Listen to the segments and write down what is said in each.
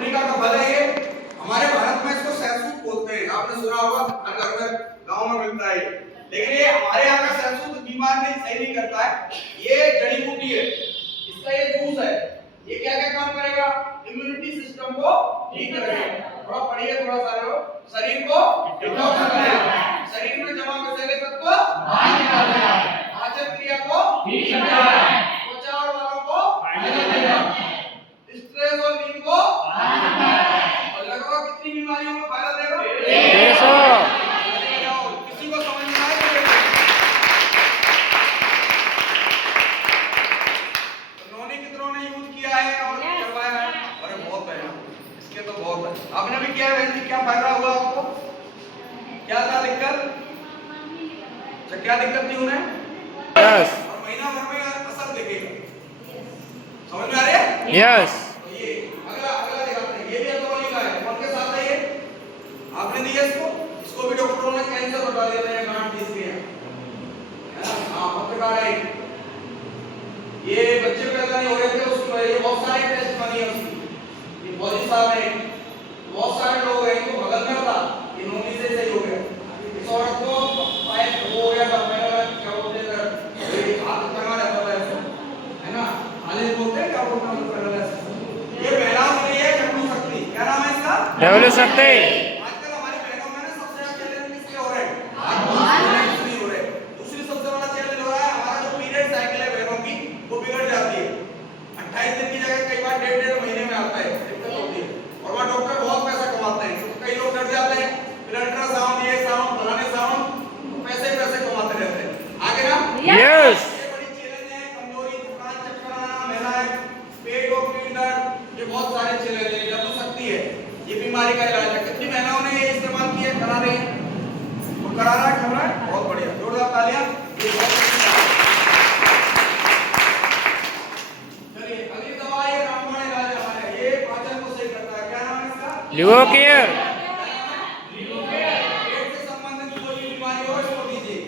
Africa का फल है ये। हमारे भारत में इसको सहसूत बोलते हैं, आपने सुना होगा, हर घर में गांव में मिलता है। लेकिन ये हमारे यहाँ का सहसूत बीमार नहीं, सही नहीं करता है। ये जड़ी बूटी है, इसका ये जूस है, ये क्या क्या काम करेगा? इम्यूनिटी सिस्टम को ठीक करेगा। थोड़ा पढ़िए, थोड़ा सा लोग, शरीर को डिटॉक्स करेगा, शरीर में जमा विषैले तत्व बाहर निकाल देगा, पाचन क्रिया को ठीक करेगा, त्वचा और बालों को फायदा देगा, स्ट्रेस और नींद को और लगभग कितनी बीमारियों में फायदा देगा? 150। किसी को समझ में आया? उन्होंने कितनों ने यूज किया है और करवाया है? अरे बहुत है, इसके तो बहुत है। आपने भी किया है? क्या फायदा हुआ आपको? क्या था दिक्कत? क्या दिक्कत थी उन्हें? यस। और महीना भर में असर दिखेगा। समझ में आ रही है? यस। तो ये अगला अगला दिखाते हैं। ये भी अल्कोहलिक है, कौन के साथ है ये? आपने दिया इसको भी डॉक्टरों ने कैंसर बता दिया था, गांठ इसके है ना? हाँ, पत्रकार है ये, बच्चे पैदा नहीं हो रहे थे उसकी, ये बहुत सारे टेस्ट बनी है उसकी, ये फौजी साहब है, बहुत सारे लोग हैं, इनको बगल में था, ये नोनी से सही हो गया। इस औरत को पाइप हो गया था, क्या बोलते हैं, हाथ टंगा रहता था ऐसे, है ना? हाले बोलते हैं, क्या बोलते हैं ये महिलाओं के लिए डब्ल्यू शक्ति, क्या नाम है इसका? डब्ल्यू शक्ति। आजकल हमारी बहनों में ना सबसे ज्यादा चैलेंज किसके हो रहे हैं? दूसरी हो रहे हैं। दूसरी सबसे बड़ा चैलेंज हो रहा है, हमारा जो पीरियड साइकिल है बहनों की, वो बिगड़ जाती है। 28 दिन की जगह कई बार 1.5 महीने में आता है, दिक्कत होती है। और वहाँ डॉक्टर बहुत पैसा कमाते हैं, तो कई लोग डर जाते हैं, फिर अल्ट्रासाउंड, ये साउंड, फलाने साउंड, पैसे पैसे कमाते रहते हैं। आगे ना? यस। ये बड़ी चैलेंज है, कमजोरी, थकान, चक्कर आना, महिलाएं, पेट और पीठ दर्द, ये बहुत सारे चैलेंज है। डब्ल्यू शक्ति है, ये बीमारी का इलाज है। कितनी महिलाओं ने ये इस्तेमाल किया, करा रही है? वो करा रहा है, कर रहा है, बहुत बढ़िया, जोरदार तालियां। चलिए अगली दवा, ये रामबाण इलाज हमारा, ये पाचन को सही करता है। क्या नाम है इसका? लिवोकेयर। पेट से संबंधित कोई भी बीमारी हो इसको दीजिए।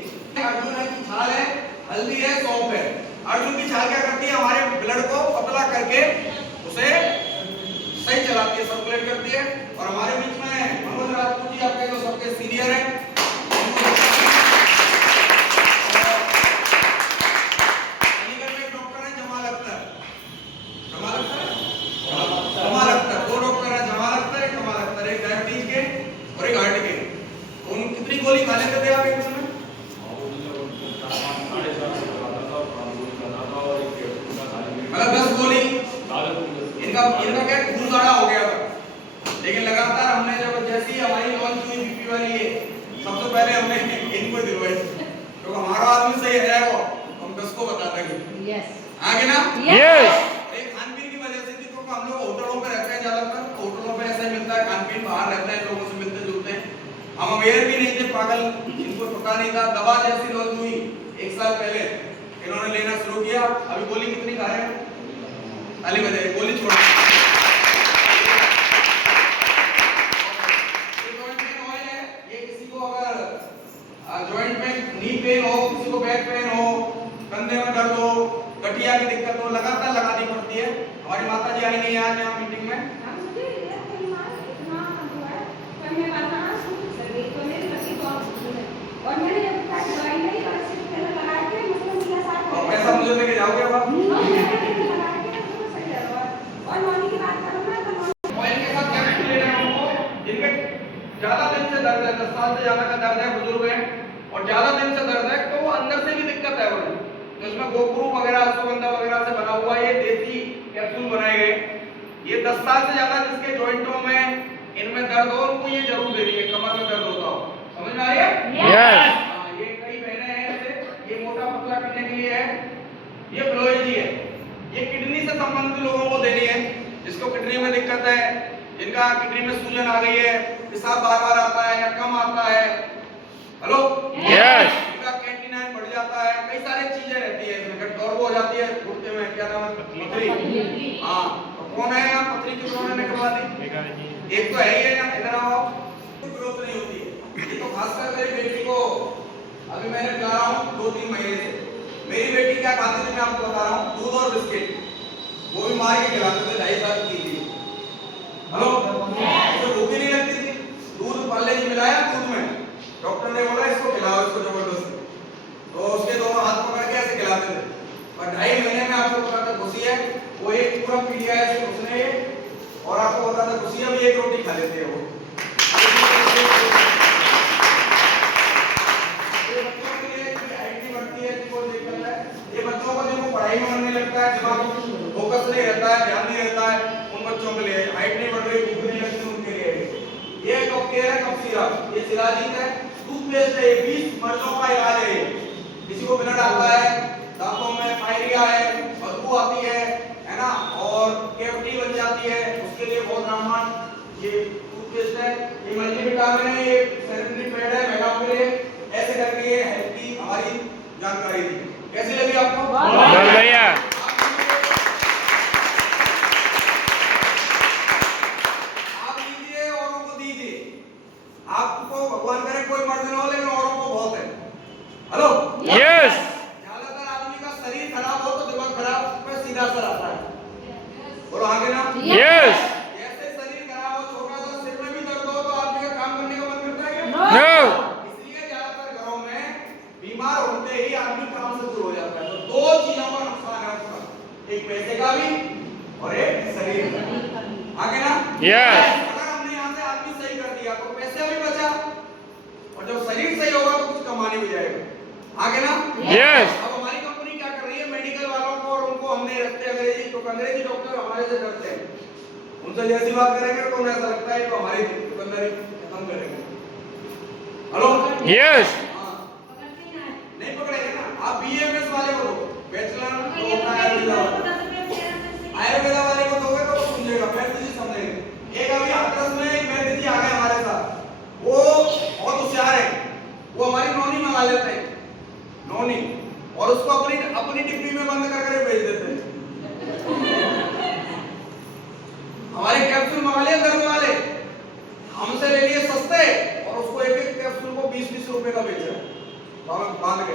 अर्जुन की छाल है, हल्दी है, सौंफ है। अर्जुन की छाल क्या करती है? हमारे ब्लड को पतला करके उसे सही चलाती है, सर्कुलेट करती है। और हमारे बीच में मनोज राजपूत जी, आपके तो सबके सीनियर हैं, अलीगढ़ में एक डॉक्टर है जमाल अख्तर, दो डॉक्टर हैं, जमाल अख्तर, एक कमाल अख्तर, एक डायबिटीज के और एक हार्ट के। उन कितनी गोली खा लेते थे आप एक समय? मतलब 10 गोली। इनका क्या खून गाढ़ा हो गया था, लेकिन लगातार हमने जब जैसी हमारी लॉन्च हुई बीपी वाली है, सबसे पहले हमने इनको दिलवाई, तो हमारा आदमी सही है वो, हम 10 को बता देंगे। यस। आगे ना? यस। एक खान-पीन की वजह से थी, तो हम लोग होटलों पे रहते हैं ज्यादातर, होटलों पे ऐसा ही मिलता है खान-पीन, बाहर रहते हैं, लोगों से मिलते जुलते हैं, हम अवेयर भी नहीं थे, पागल, इनको पता नहीं था। दवा जैसी लॉन्च हुई 1 साल पहले, इन्होंने लेना शुरू किया। अभी गोली कितनी खा रहे हैं? ताली बजाइए, गोली छोड़। जॉइंट में नी पेन हो, किसी को बैक पेन हो, कंधे में दर्द हो, गठिया की दिक्कत हो, लगातार लगानी पड़ती है। हमारी माता जी आई नहीं आज यहाँ मीटिंग में, और पैसा मुझे लेके जाओगे अब? ऑयल के साथ क्या ले रहे हैं हमको? जिनके ज्यादा दिन से दर्द है, 10 साल से ज्यादा का दर्द है, बुजुर्ग है और ज्यादा दिन से दर्द है, तो वो अंदर से भी दिक्कत है उन्हें, तो इसमें गोखरू वगैरह, अश्वगंधा वगैरह से बना हुआ ये देसी कैप्सूल बनाए गए। ये 10 साल से ज्यादा जिसके जॉइंटों में, इनमें दर्द हो, उनको ये जरूर देनी है, कमर में दर्द होता हो। समझ में आ रही है? यस। ये कई बहनें हैं ऐसे, ये मोटा पतला करने के लिए है। ये फ्लोएजी है, ये किडनी से संबंधित लोगों को देनी है, जिसको किडनी में दिक्कत है, जिनका किडनी में सूजन आ गई है, पेशाब बार-बार आता है या कम आता है, हेलो, यस। इनका कैंटीनाइन बढ़ जाता है, कई सारी चीजें रहती है इसमें, गड़बड़ हो जाती है घुटने में, क्या नाम है, पथरी। हाँ, तो कौन है यहाँ पथरी की प्रॉब्लम ने करवा दी? एक तो है ही है यहाँ, इधर आओ, ग्रोथ नहीं होती है। ये तो खासकर मेरी बेटी को अभी मैंने खिला रहा हूँ 2-3 महीने से। मेरी बेटी क्या खाती थी मैं आपको बता रहा हूँ, दूध और बिस्किट, वो भी मार के खिलाते थे, 2.5 साल की थी। हेलो, वो एक पूरा पी लिया है उसने, और आपको बता दें खुशी अभी एक रोटी खा लेते हैं वो। ये बच्चों के लिए हाइट नहीं बढ़ती है, वो देख करता है। ये बच्चों को देखो पढ़ाई में मन नहीं लगता है, दिमाग फोकस नहीं रहता है, ध्यान नहीं रहता है, उन बच्चों के लिए हाइट नहीं बढ़ रही, भूख नहीं लगती उनके लिए। ये कफ केयर है, कफ सिरप, ये शिलाजीत है, टूथपेस्ट है, 20 मर्जों का इलाज है। किसी को ब्लड आता है, दांतों में पायरिया है, बदबू आती है ना, और कैविटी बन जाती है, उसके लिए बहुत रामबाण ये टूथपेस्ट है। ये मल्टीविटामिन है, ये सेरेब्रल पैड है महिलाओं के लिए। ऐसे करके ये हेल्थ की हमारी जानकारी दी। कैसी लगी आपको? बहुत बढ़िया। आप लीजिए, औरों को दीजिए। आपको भगवान करे कोई मर्द ना हो, लेकिन औरों को बहुत है। Hello yes. ज्यादातर आदमी का शरीर खराब हो तो दिमाग खराब पे सीधा असर आता है। बोलो आगे ना। यस। जैसे शरीर खराब हो, छोटा सा सिर में भी दर्द हो, तो आदमी का काम करने का मन करता है क्या? नो। इसलिए ज्यादातर घरों में बीमार होते ही आदमी काम से दूर हो जाता है। तो दो चीजों का नुकसान है उसका, एक पैसे का भी और एक शरीर का। आगे ना। यस। अगर हमने यहाँ से आदमी सही कर दिया तो पैसे भी बचा, और जब शरीर सही होगा तो कुछ कमाने भी जाएगा। आगे ना। यस। अब हमारी कंपनी क्या कर रही है, मेडिकल वालों को और उनको हमने रखते हैं अंग्रेजी, तो अंग्रेजी डॉक्टर हमारे से डरते हैं। उनसे जैसी बात करेंगे तो उन्हें ऐसा लगता है तो हमारी दुकानदारी खत्म करेंगे। Hello yes. हाँ, नहीं पकड़ेंगे ना। आप बीएमएस वाले को दो, बैचलर होता है आयुर्वेदा वाले को दोगे तो वो समझेगा, वैद्य जी समझेंगे। एक अभी हाथरस में एक वैद्य जी आ गए हमारे साथ, वो बहुत होशियार है, वो हमारी नौनी मंगा लेते हैं, नौनी, और उसको अपनी अपनी डिब्बी में बंद करके भेज देते हैं। हमारे कैप्सूल मंगा लिए दर्द वाले, हमसे ले लिए सस्ते, और उसको एक एक कैप्सूल को 20-20 रुपए का बेचा है बांध के।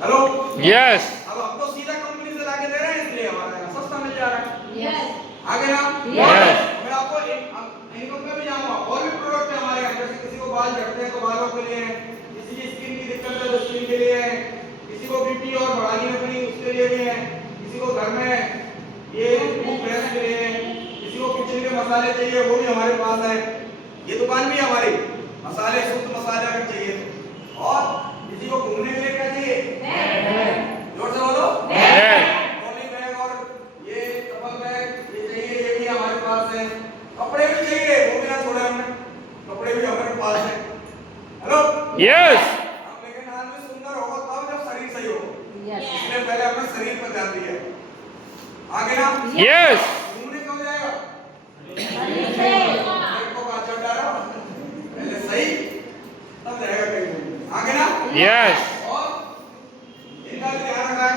Hello yes. अब हम तो सीधा कंपनी से लाके दे रहे हैं, इसलिए हमारे यहाँ सस्ता मिल जा रहा है। यस। आगे ना। यस। मैं आपको इनकम में भी जाऊंगा, और भी प्रोडक्ट है हमारे यहाँ। जैसे किसी को बाल झड़ते हैं तो बालों के लिए है, किसी की स्किन की दिक्कत है तो स्किन के लिए है, किसी को बीपी और बढ़ानी अपनी उसके लिए भी है, किसी को घर में ये भूख भैंस के लिए है, किसी को किचन के मसाले चाहिए वो भी हमारे पास है। ये दुकान भी है हमारी, मसाले शुद्ध मसाले अगर चाहिए तो। और किसी को घूमने के लिए क्या चाहिए? जोर से बोलो। ट्रॉली बैग और ये कपल बैग ये चाहिए, ये भी हमारे पास है। कपड़े भी चाहिए, वो भी ना छोड़े हमने, कपड़े भी हमारे पास है। Hello yes. लेकिन आदमी सुंदर होगा तब जब शरीर सही हो, यस। इसलिए पहले अपने शरीर पर ध्यान दिया। आगे ना। यस। घूमने क्यों जाएगा? शरीर से। एक को काचर डालो, पहले सही तब जाएगा कहीं घूमने। आगे ना। यस। और इनका भी ध्यान रखा है,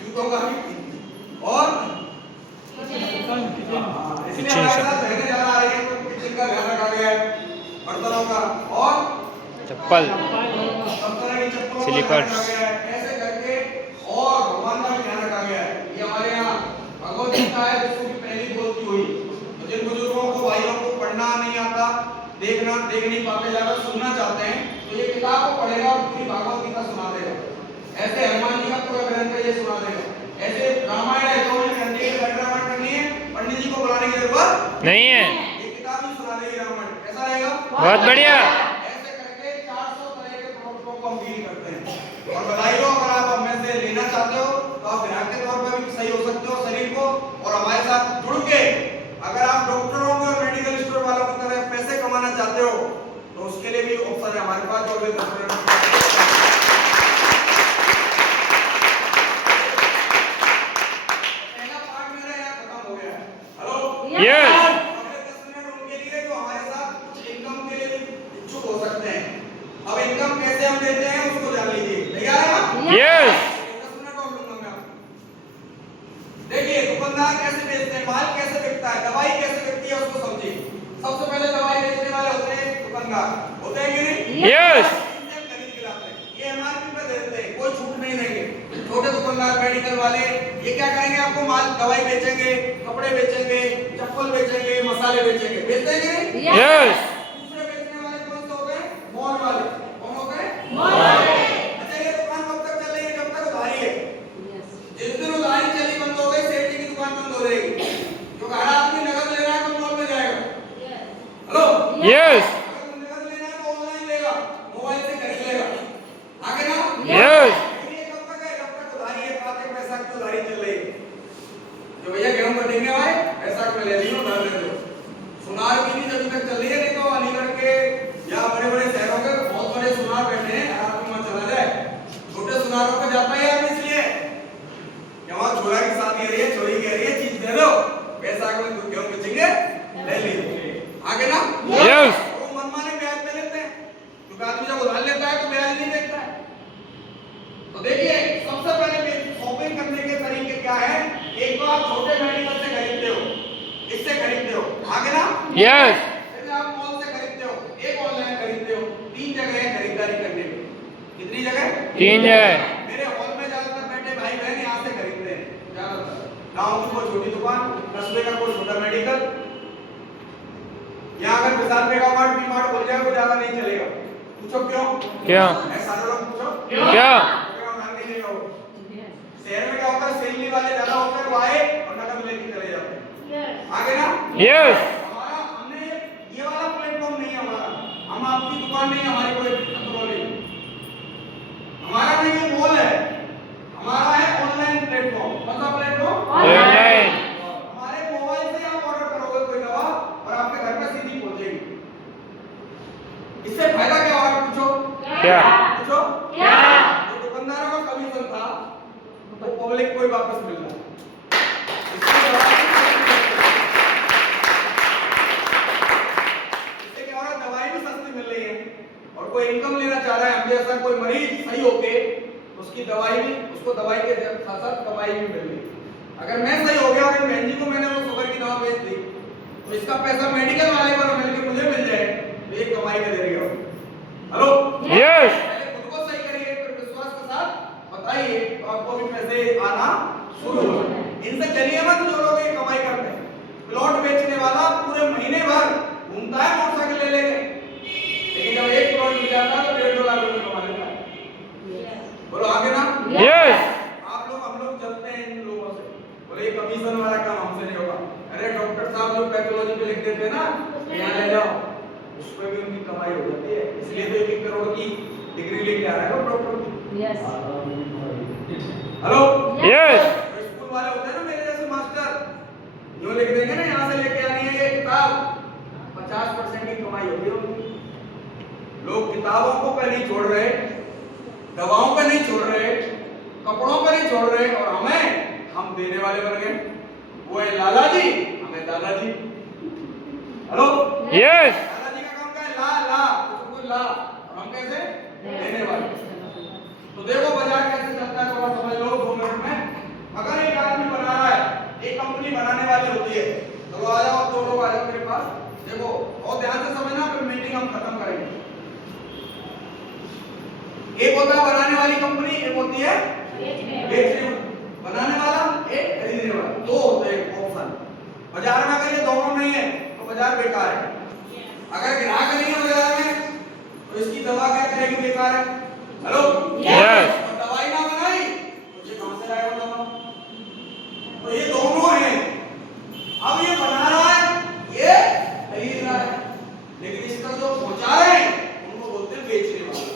जूतों का भी, और इसलिए हमारे साथ बहनें ज्यादा आ रही है तो किचन का ध्यान रखा गया है, बर्तनों का, और चप्पल, सब तरह की चप्पलों का स्लीपर्स। ध्यान रखा गया है। ऐसे करके और भगवान का भी ध्यान रखा गया है। ये हमारे यहाँ भगवत गीता है, जिसको की पहली गोद की हुई। तो जिन बुजुर्गों को भाइयों को पढ़ना नहीं आता, देख नहीं पाते, ज्यादा सुनना चाहते हैं, तो ये किताब को पढ़ेगा और पूरी भगवत गीता सुना देगा। ऐसे हनुमान जी का पूरा ग्रंथ है, ये सुना देगा। ऐसे रामायण है, 24 घंटे की रामायण करनी है, पंडित जी को बुलाने की जरूरत नहीं है। ये किताब ही सुना देगी रामायण। कैसा रहेगा? बहुत बढ़िया। ऐसे करके 400 तरह के प्रोडक्टों को हम डील करते हैं। और बधाई हो, अगर आप हमें से लेना चाहते हो तो आप ग्राहक के तौर पर भी सही हो सकते हो शरीर को, और हमारे साथ जुड़ के अगर आप डॉक्टरों और मेडिकल स्टोर वालों की तरह पैसे कमाना चाहते हो तो उसके लिए भी ऑप्शन है हमारे पास। और पहला पार्ट मेरा यहाँ खत्म हो गया है। Hello yes. अगले 10 मिनट उनके लिए जो हमारे साथ कुछ इनकम के लिए भी इच्छुक हो सकते हैं। अब इनकम कैसे हम देते हैं उसको जान लीजिए। तैयार है ना? यस। 10 मिनट और लूंगा मैं आपको। देखिए दुकानदार कैसे बेचते हैं, माल कैसे बिकता है, दवाई कैसे बिकती है उसको समझिए। सबसे पहले दवाई बेचने वाले होते हैं दुकानदार, होते हैं कि नहीं? यस। खरीद के लाते हैं, ये एमआरपी पे देते हैं, कोई छूट नहीं देंगे। छोटे दुकानदार मेडिकल वाले ये क्या करेंगे, आपको माल दवाई बेचेंगे, कपड़े बेचेंगे, चप्पल बेचेंगे, मसाले बेचेंगे, बेचते हैं कि नहीं? यस। दूसरे बेचने वाले कौन से होते हैं? मॉल वाले। कौन होते हैं? मॉल वाले। अच्छा ये दुकान कब तक चल रही है? जब तक उधारी है। यस। जिस दिन बढ़ेंगे भाई ऐसा में ले लियो ना ले लो। सुनार की नीति अभी तक चल रही है, नहीं तो अलीगढ़ के या बड़े बड़े शहरों के बहुत बड़े सुनार बैठे हैं, आपको मत चला जाए। छोटे सुनारों पे जाता है यार, इसलिए वहां छोरा की शादी हो रही है, छोरी कह रही है चीज दे दो, पैसा के में क्यों बेचेंगे, ले लीजिए आगे ना। यस वो मनमाने ब्याज पे लेते हैं, क्योंकि आदमी जब उधार लेता है तो ब्याज नहीं देखता है। तो देखिए सबसे पहले शॉपिंग करने के तरीके क्या है, एक तो आप छोटे मेडिकल से खरीदते हो, इससे खरीदते हो आगे ना। यस फिर आप मॉल से खरीदते हो, एक ऑनलाइन खरीदते हो, 3 जगह है खरीदारी करने की। कितनी जगह? 3 जगह। मेरे हॉल में ज्यादातर बैठे भाई बहन यहाँ से खरीदते हैं ज्यादातर। गांव की कोई छोटी दुकान, कस्बे का कोई छोटा मेडिकल, यहाँ अगर 50 मेगा वाट भी मार्ट खुल जाए तो ज्यादा नहीं चलेगा। पूछो क्यों? क्यों? सारे लोग पूछो क्या? शहर में क्या होता है, सैलरी वाले ज्यादा होते हैं, वो आए और नकद लेके चले जाते हैं आगे ना। यस हमारा हमने ये वाला प्लेटफॉर्म नहीं है हमारा, हम आपकी दुकान नहीं, हमारी कोई कंट्रोल नहीं, हमारा नहीं ये मॉल है, हमारा है ऑनलाइन प्लेटफॉर्म। कौन सा प्लेटफॉर्म? ऑनलाइन। हमारे मोबाइल से आप ऑर्डर करोगे कोई दवा और आपके घर में सीधी पहुंचेगी। इससे फायदा क्या होगा पूछो? क्या? पूछो क्या? जो दुकानदारों का कमीशन था तो पब्लिक को ही वापस मिल रहा है। इससे क्या हो रहा है, दवाई भी सस्ती मिल रही है और कोई इनकम लेना चाह रहा है, हम जैसा कोई मरीज सही होके उसकी दवाई भी, उसको दवाई के साथ साथ कमाई भी मिल रही है। अगर मैं सही हो गया और इन बहन जी को मैंने वो शुगर की दवा बेच दी तो इसका पैसा मेडिकल वाले को मिल के मुझे मिल जाए तो ये कमाई का दे रही। हेलो यस पहले खुद को सही करिए, फिर विश्वास के साथ बताइए तो आपको भी पैसे आना शुरू हो जाए। इनसे चलिए मत जो लोग ये कमाई करते हैं। प्लॉट बेचने वाला पूरे महीने भर घूमता है मोटरसाइकिल ले लेके, लेकिन जब एक प्लॉट मिल जाता है तो 1.5 लाख रुपए कमा लेता है। बोलो आगे ना। यस आप लोग हम लोग चलते हैं इन लोगों से, बोले ये कमीशन वाला काम हमसे नहीं होगा। अरे डॉक्टर साहब जो पैथोलॉजी पे लिख देते हैं ना, यहाँ ले जाओ, उस पे भी उनकी कमाई हो जाती है। इसलिए तो 1 करोड़ की डिग्री लेके आ रहा है doctor. Yes hello yes school वाले होते हैं ना मेरे जैसे मास्टर, यूं लिख देंगे ना यहाँ से लेके आनी है ये किताब, 50% की कमाई होती है उनकी। लोग किताबों को पे नहीं छोड़ रहे, दवाओं पे नहीं छोड़ रहे, कपड़ों पे नहीं छोड़ रहे, और हम देने वाले बन गए। वो है लाला जी, हमें दादाजी। हेलो यस दादाजी का काम क्या है? ला ला कुछ ला, और हम कैसे देने वाले। तो देखो बाजार कैसे चलता है, थोड़ा समझ लो 2 मिनट में। अगर एक आदमी बना रहा है, एक कंपनी बनाने वाली होती है, तो आ जाओ 2 लोग आ जाओ मेरे पास, देखो और ध्यान से समझना, फिर मीटिंग हम खत्म करेंगे। एक होता है बनाने वाली कंपनी, एक होती है बेचने बनाने वाला, एक खरीदने वाला, 2 होते हैं ऑप्शन। बाजार में अगर ये दोनों नहीं है तो बाजार बेकार है। अगर ग्राहक नहीं है बाजार में तो इसकी दवा क्या करेगी, बेकार है। हेलो यस दवाई ना बनाई तो ये कहां से लाएगा दवा? तो ये दोनों हैं। अब ये बना रहा है, ये खरीद रहा है, लेकिन इसका जो पहुंचा रहे हैं उनको बोलते हैं बेचने वाला।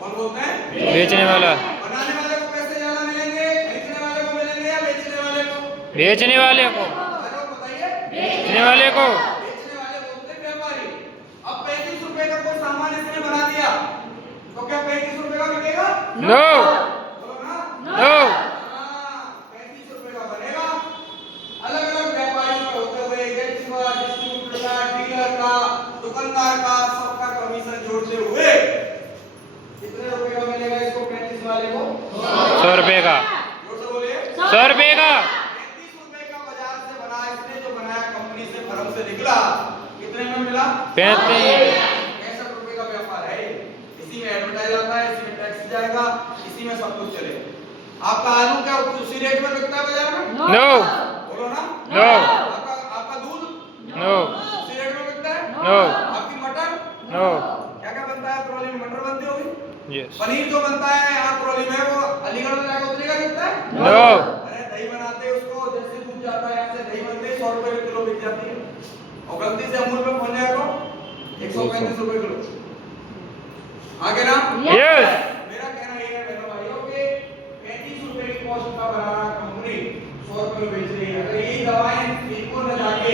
कौन बोलते हैं? बेचने वाला। बनाने वाले को पैसे ज्यादा मिलेंगे, खरीदने वाले को मिलेंगे या बेचने वाले को? बेचने वाले को। हेलो बताइए। बेचने वाले को। बेचने वाले बोलते हैं व्यापारी। अब 35 रुपए का कोई सामान इसने बना दिया तो क्या 35 रुपए का बिकेगा? नो बोलो ना। नो 35 रुपए का बनेगा। अलग अलग व्यापारियों का होते हुए एजेंसी का, डिस्ट्रीब्यूटर का, डीलर का, दुकानदार का, सबका कमीशन जोड़ते हुए कितने रुपए का मिलेगा इसको? 35 वाले को 100 रुपए का। जोर से बोलिए 100 रुपए का। 35 रुपए का बाजार से बना, इसने जो बनाया कंपनी से, फर्म से निकला, कितने में मिला? 35 65 रुपए का व्यापार है। इसी में एडवर्टाइज आता है, इसी में टैक्स जाएगा, इसी में सब कुछ चलेगा। आपका आलू क्या उसी रेट में बिकता है बाजार में? नो बोलो ना। नो आपका दूध नो उसी रेट में बिकता है? नो आपकी मटर? नो क्या क्या बनता है ट्रॉली में? मटर बनती होगी। यस पनीर जो बनता है यहाँ ट्रॉली में, वो अलीगढ़ में जाकर उतरेगा बिकता है? नो अरे दही बनाते हैं उसको, जैसे दूध जाता है यहाँ से दही बनते 100 रुपए किलो बिक जाती है, और गलती से अमूल पे पहुंच जाए तो 135 रुपए किलो। आगे ना। यस मेरा कहना ये है मेरे भाइयों के 35 रुपए की कॉस्ट का बना रहा कंपनी 100 रुपए में बेच रही है। अगर यही दवाएं इनको न जाके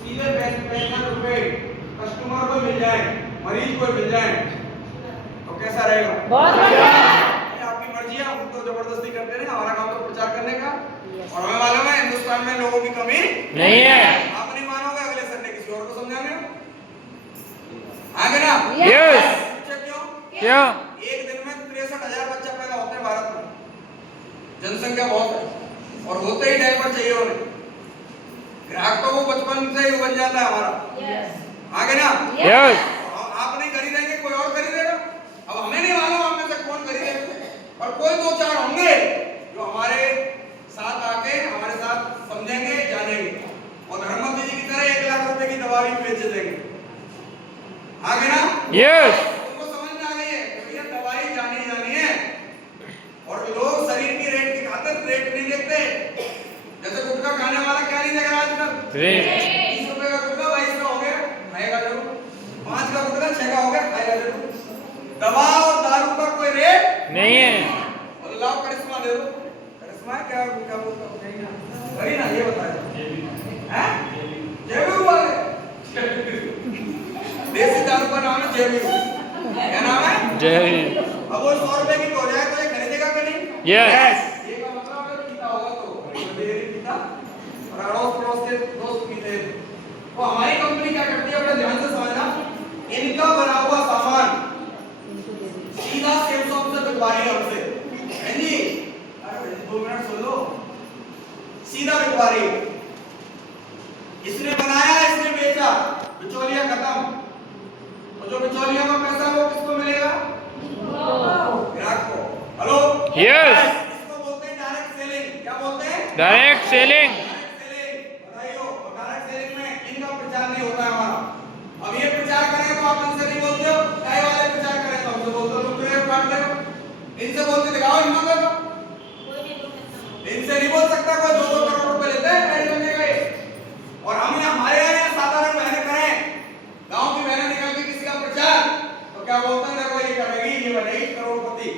सीधे पैसे रुपए कस्टमर को मिल जाए, मरीज को मिल जाए, तो कैसा रहेगा? बहुत बढ़िया। आपकी मर्जी है, हम तो जबरदस्ती करते हैं, हमारा काम तो प्रचार करने का। और हमें मालूम है हिंदुस्तान में लोगों की कमी नहीं है। आप नहीं मानोगे, अगले संडे किसी और को समझाने आगे ना। यस। क्यों? क्यों? एक दिन में 63,000 बच्चा पैदा होते हैं भारत में, जनसंख्या बहुत है, और होते ही डायपर चाहिए उन्हें। ग्राहक तो वो बचपन से ही बन जाता है हमारा। आगे ना। यस। आप नहीं खरीदेंगे, कोई और खरीदेगा। अब हमें नहीं मालूम आप में से कौन खरीदेगा, और कोई दो चार होंगे जो हमारे साथ आके हमारे साथ समझेंगे, जानेंगे, और धर्मपति जी की तरह 1 लाख रुपए की दवा भी बेच देंगे। आगे ना। यस। उनको समझ में आ गई है कि भैया दवाई जानी है, और लोग शरीर की रेट की खातिर रेट नहीं देखते। जैसे गुटखा खाने वाला क्या नहीं देगा आजकल? 20 रुपए का गुटखा 22 का हो गया, खाएगा जरूर। 5 का गुटखा 6 का हो गया, खाएगा जरूर। दवा और दारू का कोई रेट नहीं है। अल्लाह करिश्मा दे दो। करिश्मा क्या बोलता हूँ? वही ना, ये बताया हैं? जेबी वाले देसी दारू का नाम है जेबी। क्या नाम है? जय। अब वो 100 रुपए की हो जाए तो ये खरीदेगा कि नहीं? यस। ये का मतलब है पीता होगा तो मेरी पीता, और अड़ोस पड़ोस के दोस्त पीते। तो हमारी कंपनी क्या करती है, अपने ध्यान से समझना, इनका बना हुआ सामान सीधा सेल्स शॉप से बिकवाई है हमसे। हैं जी? अरे 2 मिनट सुन लो, सीधा बिकवाई। इसने बनाया, इसने बेचा, बिचौलिया खत्म। और जो बिचौलिया का पैसा वो किसको मिलेगा? ग्राहक को। हेलो। यस। इसको बोलते हैं डायरेक्ट सेलिंग। क्या बोलते हैं? Direct selling. Direct selling. बताइयो, और डायरेक्ट सेलिंग में इनका प्रचार नहीं होता है हमारा। अब ये प्रचार करें तो आप इनसे नहीं बोलते हो, चाय वाले प्रचार करें तो हमसे बोलते हो, तुम क्यों काट रहे हो? इनसे बोलते दिखाओ हिम्मत है तो। इनसे नहीं बोल सकता कोई। 2-2 करोड़ रुपए लेते हैं पैसे बनने का। और हम हमारे यहाँ साधारण बहनें करें, गांव की बहनें निकल के किसी का प्रचार, तो क्या बोलते हैं, देखो ये करेगी, ये बनेगी करोड़पति।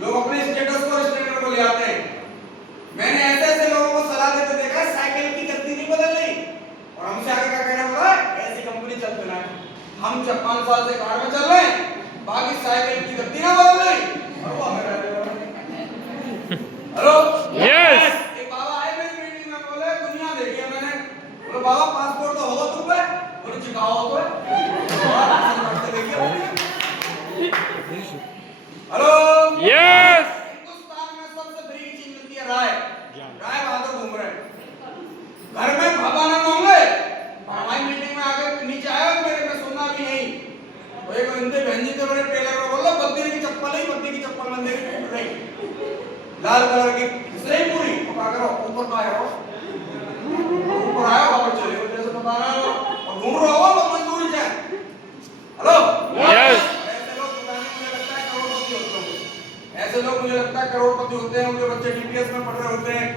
लोग अपने स्टेटस को स्टैंडर्ड को ले आते हैं। मैंने ऐसे लोगों को सलाह देते देखा है, साइकिल की गति नहीं बदल रही, और हमसे आगे क्या कहना पड़ा है, ऐसी कंपनी चलती ना। हम 5 साल से कार में चल रहे हैं, बाकी साइकिल की गति ना बदल रही, और वो हमें रहते हैं। हेलो। यस। एक बाबा आए मेरी मीटिंग में, बोले दुनिया देखी है मैंने। बोले बाबा पासपोर्ट तो होगा तुम पे? बोले चिकाओ तो है। हेलो। यस। हिंदुस्तान में सबसे बड़ी चीज मिलती है राय। राय बहादुर घूम रहे हैं, घर में भापाना होंगे, और हमारी मीटिंग में आके नीचे आया, मेरे में सुनना भी नहीं। तो एक हिंदी बहन जी थे, बड़े टेलर को बोला बद्दी की चप्पल ही, बद्दी की चप्पल मंदिर की टूट रही, लाल कलर की सही पूरी। तो क्या करो, ऊपर तो आया हो, ऊपर आया वापस चले हो, जैसे बता रहा हो, और घूम रहा हो तो मजदूरी जाए। हेलो। यस। ऐसे लोग मुझे लगता है करोड़पति होते हैं, उनके बच्चे डीपीएस में पढ़ रहे होते हैं,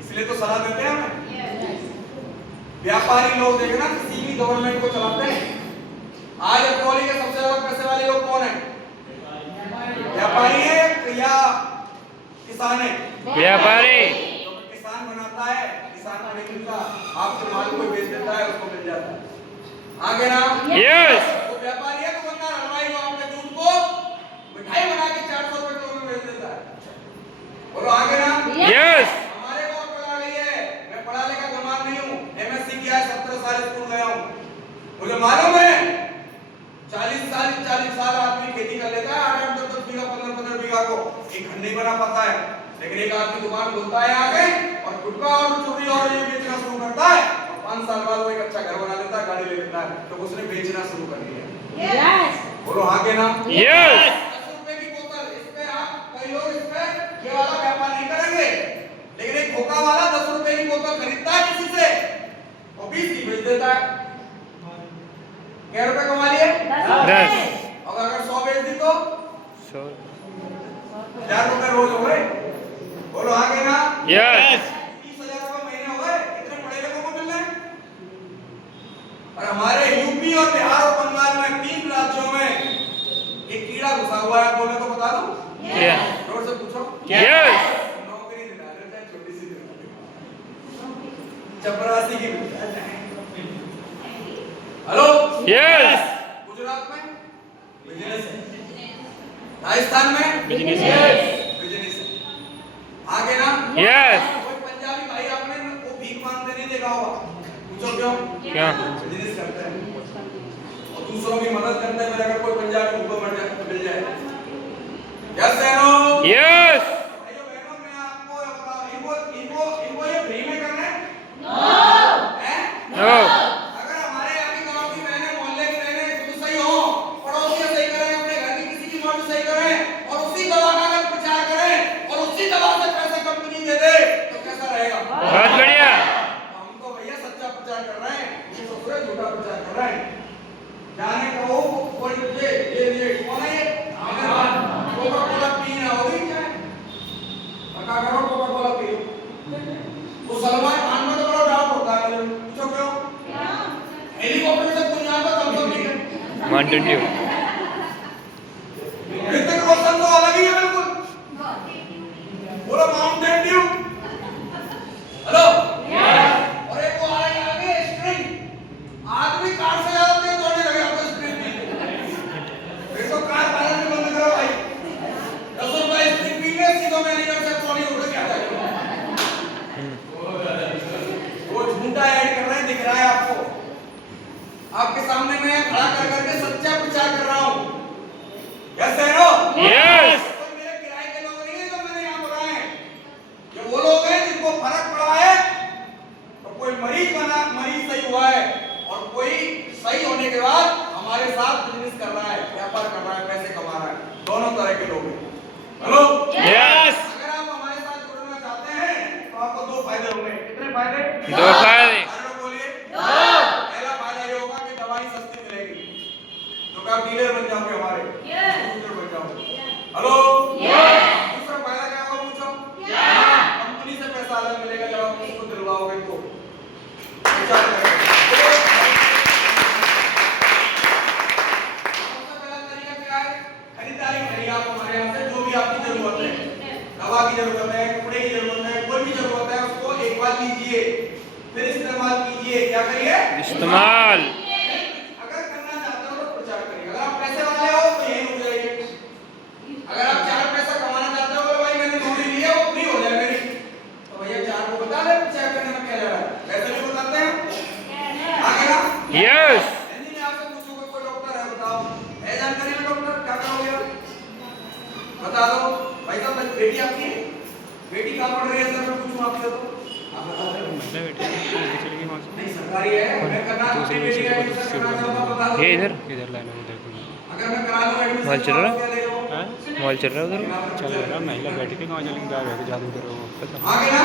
इसलिए तो सलाह देते हैं हमें। व्यापारी लोग देखना किसी भी गवर्नमेंट को चलाते हैं। आज अकोली के सबसे ज्यादा पैसे वाले लोग कौन है? व्यापारी है या किसान है? व्यापारी। किसान बनाता है, किसान को नहीं मिलता, आपके माल को बेच देता है, उसको मिल जाता है। आगे ना। यस। वो व्यापारी है, दुकानदार हलवाई जो आपके दूध को मिठाई बना के 400 रुपए किलो में बेच देता है। बोलो आगे ना। यस। हमारे को अकल आ गई है, मैं पढ़ा लिखा गंवार नहीं हूँ, एमएससी किया है, 17 साल स्कूल गया हूँ। मुझे मालूम है 40 साल आदमी खेती कर लेता है, 8-8, 10-10 बीघा, 15-15 बीघा को एक घर नहीं बना पाता है। लेकिन एक आदमी दुकान खोलता है आगे, और गुटखा और चूड़ी और ये बेचना शुरू करता है, और 5 साल बाद वो एक अच्छा घर बना लेता है, गाड़ी ले लेता है, तो उसने बेचना शुरू कर दिया। बोलो आगे ना। यस। 10 रुपए की बोतल, इस पे आप कई लोग इस पे ये वाला व्यापार नहीं करेंगे, लेकिन एक खोखा वाला 10 रुपए की बोतल खरीदता है किसी से, और 20 की बेच देता है। क्या रुपए कमा लिए? 10। और अगर 100 बेच दी तो 100। 4 रुपए रोज हो गए। बोलो आगे ना। यस। 30,000 रुपए महीने हो गए, कितने पढ़े लिखों को मिल रहे हैं? और हमारे यूपी और बिहार और बंगाल में 3 राज्यों में एक कीड़ा घुसा हुआ है, बोले तो बता दो। क्या? जोर से पूछो। यस। नौकरी दिला देता है, छोटी सी दिला देता है। चपरासी की हेलो यस गुजरात में बिजनेस है, राजस्थान में बिजनेस है। बिजनेस है, आगे ना यस कोई पंजाबी भाई आपने वो भीख मांगते नहीं देखा होगा, पूछो क्यों? क्या बिजनेस करते हैं और दूसरों की मदद करते हैं। मेरे अगर कोई पंजाबी भूखा मर जाए मिल जाए, यस है नो यस भाइयों बहनों, मैं आपको बताऊं, इनको ये फ्री में करना है हैं? नो अगर हमारे यहाँ की गांव की बहनें, मोहल्ले की बहनें खुद सही हो, पड़ोसी सही करें, अपने घर की किसी की मौत सही करें और उसी दवा का अगर प्रचार करें और उसी दवा से पैसे कंपनी दे दे तो कैसा रहेगा? बहुत बढ़िया हम तो भैया सच्चा प्रचार कर रहे हैं, ये तो पूरा झूठा प्रचार कर रहे हैं। जाने कहो कोई ये कौन है ये? कोका कोला पीना होगी क्या? पता करो कोका कोला पियो। वो सलमान खान में तो बड़ा डाउट होता है, पूछो क्यों? हेलीकॉप्टर से कोई आता तब तो ठीक है। 120 ऋतिक रोशन तो अलग ही है बिल्कुल, पूरा माउंटेन ड्यू। हेलो और एक वो आगे स्ट्रिंग, आदमी कार से ज्यादा तेज दौड़ने लगे आपको स्ट्रिंग पी के। फिर तो कार पालन भी बंद करो भाई, 10 रुपए स्ट्रिंग पी के सीधो मैनेजर से ट्रॉली उड़ के आता है। वो झूठा ऐड कर रहे हैं, दिख रहा है आपको, आपके सामने मैं खड़ा कर करके सच्चा प्रचार कर रहा हूँ। यस है नो यस कोई मेरे किराए के लोग नहीं है जो मैंने यहाँ बुलाए हैं, ये वो लोग हैं जिनको फर्क पड़ा है। तो कोई मरीज सही हुआ है और कोई सही होने के बाद हमारे साथ बिजनेस कर रहा है, व्यापार कर रहा है, पैसे कमा रहा है, दोनों तरह के लोग हैं। हेलो यस अगर आप हमारे साथ जुड़ना चाहते हैं तो आपको दो फायदे होंगे। कितने फायदे? दो फायदे। सारे लोग बोलिए पहला फायदा ये होगा कि दवाई सस्ती मिलेगी, तो आप डीलर बन जाओगे हमारे, डिस्ट्रीब्यूटर बन जाओगे। हेलो दूसरा फायदा क्या होगा पूछो? कंपनी से पैसा अलग मिलेगा जब आप उसको दिलवाओगे तो। सबसे पहला तरीका क्या है? खरीदारी करिए आप हमारे यहाँ से, जो भी आपकी जरूरत है, दवा की जरूरत है, कपड़े की जरूरत है, कोई भी जरूरत है, उसको एक बार लीजिए, फिर इस्तेमाल कीजिए। क्या करिए? इस्तेमाल। अगर करना चाहते हो तो प्रचार करिए। अगर आप पैसे वाले हो तो यही रुक जाइए। अगर आप 4 पैसा कमाना चाहते हो तो भाई मैंने नौकरी ली है वो फ्री हो जाए मेरी, तो भैया 4 को बता दे प्रचार करने में क्या जा रहा है, वैसे भी बताते हैं आगे ना। यस नहीं मैं आपसे पूछूंगा कोई डॉक्टर है बताओ, है जानकारी में डॉक्टर क्या करोगे आप? बता दो भाई साहब, बेटी आपकी है? बेटी कहाँ पढ़ रही है सर? मैं पूछूं आपसे तो आप बता दो। नहीं सरकारी है, मैं करना अपनी बेटी का एडमिशन करना चाहूंगा, बता दो। ये इधर लाइन इधर अगर मैं करा दूं एडमिशन मोबाइल चल रहा है? क्या ले लो? मोबाइल चल रहा है उधर चल रहा महिला बैठ के गाँव चलेंगे, जादू करो आगे ना